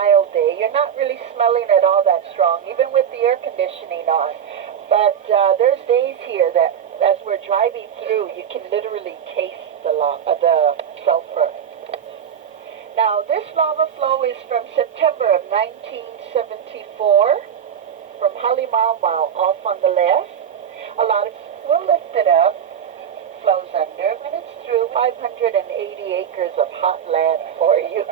mild day. You're not really smelling it all that strong, even with the air conditioning on. But there's days here that as we're driving through, you can literally taste the sulfur. Now, this lava flow is from September of 1974 from Halimau off on the left. A lot of we'll lift it up, flows under. When it's through, 580 acres of hot land for you.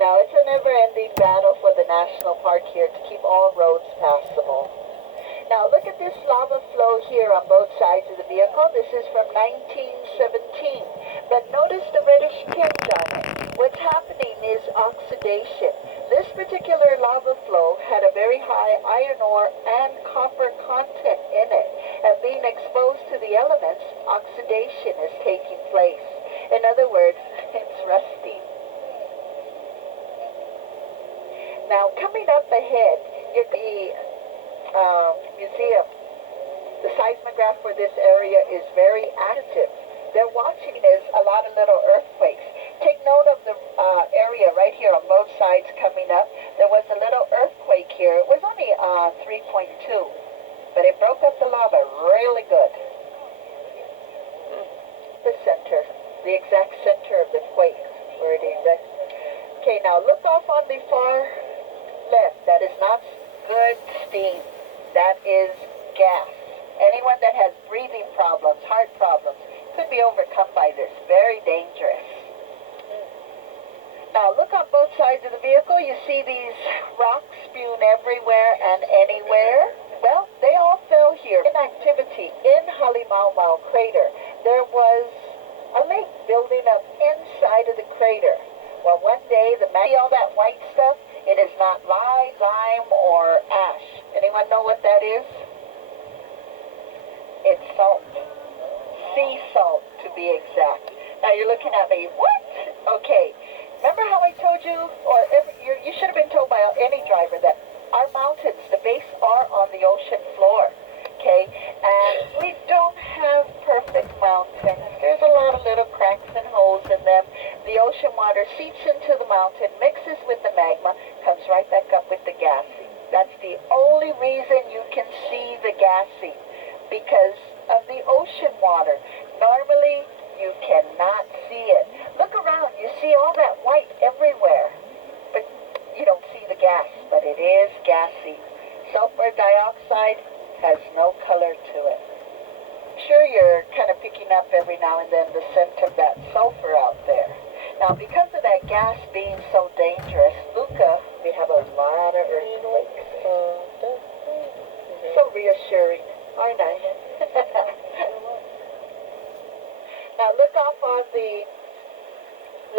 Now, it's a never-ending battle for the national park here to keep all roads passable. Now, look at this lava flow here on both sides of the vehicle. This is from 1917. But notice the reddish tint on it. What's happening is oxidation. This particular lava flow had a very high iron ore and copper content in it. And being exposed to the elements, oxidation is taking place. In other words, it's rusting. Now, coming up ahead, you're the museum. The seismograph for this area is very active. They're watching as a lot of little earthquakes. Take note of the area right here on both sides coming up. There was a little earthquake here. It was only 3.2, but it broke up the lava really good. The center, the exact center of the quake where it erupted. Okay, now look off on the far left. That is not good steam. That is gas. Anyone that has breathing problems, heart problems, could be overcome by this. Very dangerous. Now look on both sides of the vehicle. You see these rocks spewed everywhere and anywhere. Well, they all fell here in activity in Halimau crater. There was a lake building up inside of the crater. Well, one day, see all that white stuff? It is not lime or ash. Anyone know what that is? It's salt. Sea salt, to be exact. Now you're looking at me, what? Okay. Remember how I told you, or you should have been told by any driver that our mountains, the base are on the ocean floor. Okay? And we don't have perfect mountains. There's a lot of little cracks and holes in them. The ocean water seeps into the mountain, mixes with the magma, comes right back up with the gassing. That's the only reason you can see the gassing, because of the ocean water. Normally, you cannot see it. Look around, you see all that white everywhere, but you don't see the gas, but it is gassy. Sulfur dioxide has no color to it. Sure, you're kind of picking up every now and then the scent of that sulfur out there. Now, because of that gas being so dangerous, Luca, we have a lot of earthquakes. So reassuring, aren't I? Now look off on the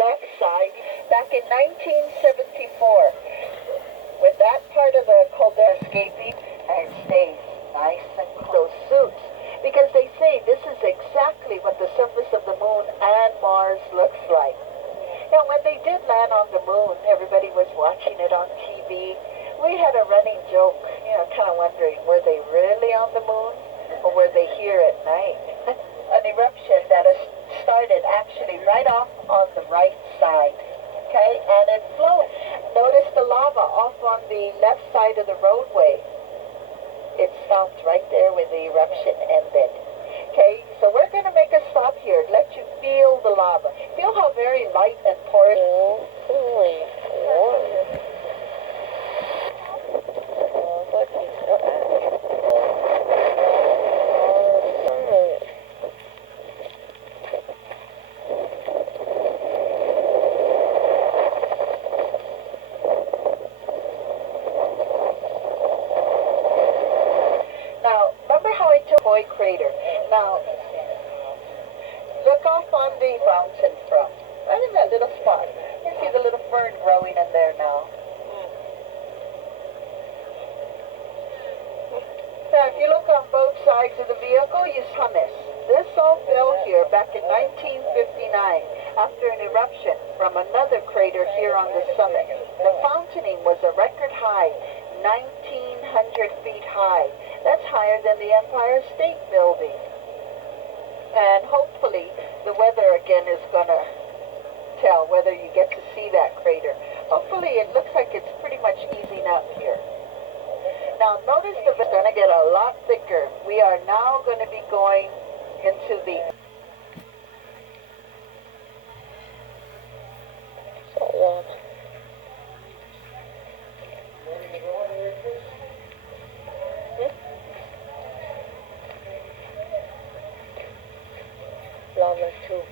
left side. Back in 1974, with that part of the caldera escaping, and it stays nice and close suits, because they say this is exactly what the surface of the moon and Mars looks like. Now, when they did land on the moon, everybody was watching it on TV. We had a running joke, kind of wondering, were they really on the moon, or were they here at night? An eruption that has started actually right off on the right side, okay, and it flowed. Notice the lava off on the left side of the roadway. It stopped right there when the eruption ended. Okay, so we're going to make a stop here, let you feel the lava. Feel how very light and porous. Crater. Now, look off on the mountain from right in that little spot. You see the little fern growing in there now. Now, if you look on both sides of the vehicle, you see humus. This all fell here back in 1959 after an eruption from another crater here on the summit. The fountaining was a record high, 1,900 feet high. That's higher than the Empire State Building. And hopefully the weather again is going to tell whether you get to see that crater. Hopefully it looks like it's pretty much easing up here. Now notice the it's going to get a lot thicker. We are now going to be going into the salt lava too.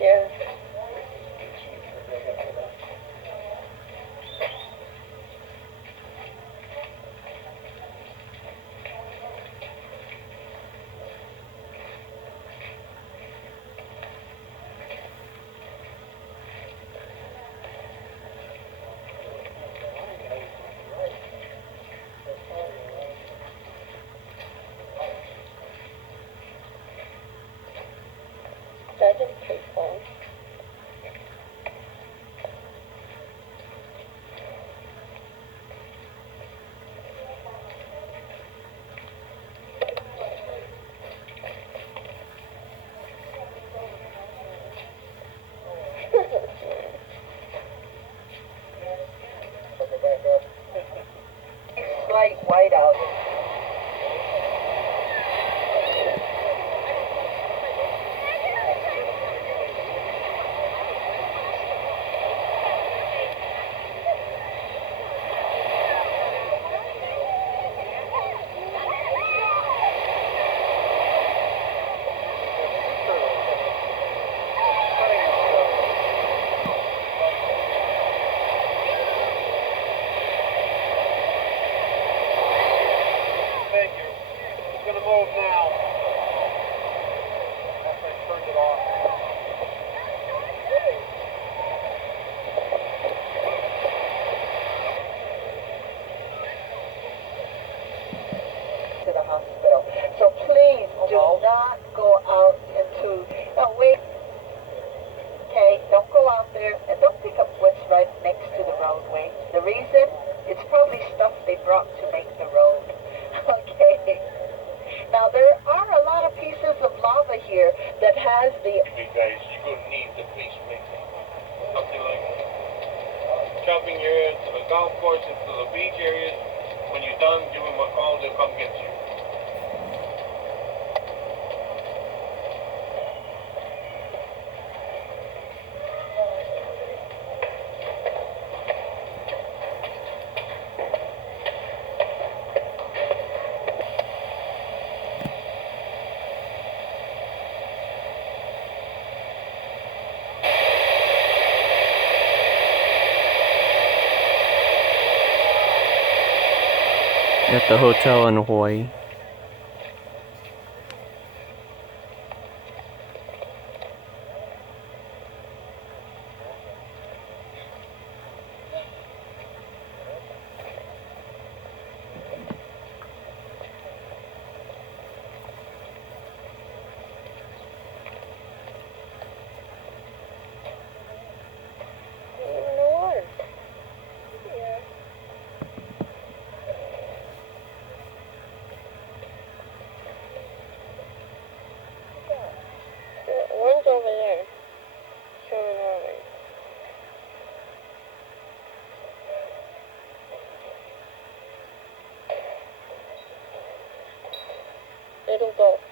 Yeah. That didn't take long. slight whiteout. To the hospital. So please do not go out into, no, wait, okay, don't go out there and don't pick up what's right next to the roadway. The reason, it's probably stuff they brought to make the road. Okay. Now there are a lot of pieces of lava here that has the... You guys, you're going to need the police maker. Something like jumping area to the golf course and to the beach areas. When you're done, give them a call, they'll come get you. At the hotel in Hawaii. little dog.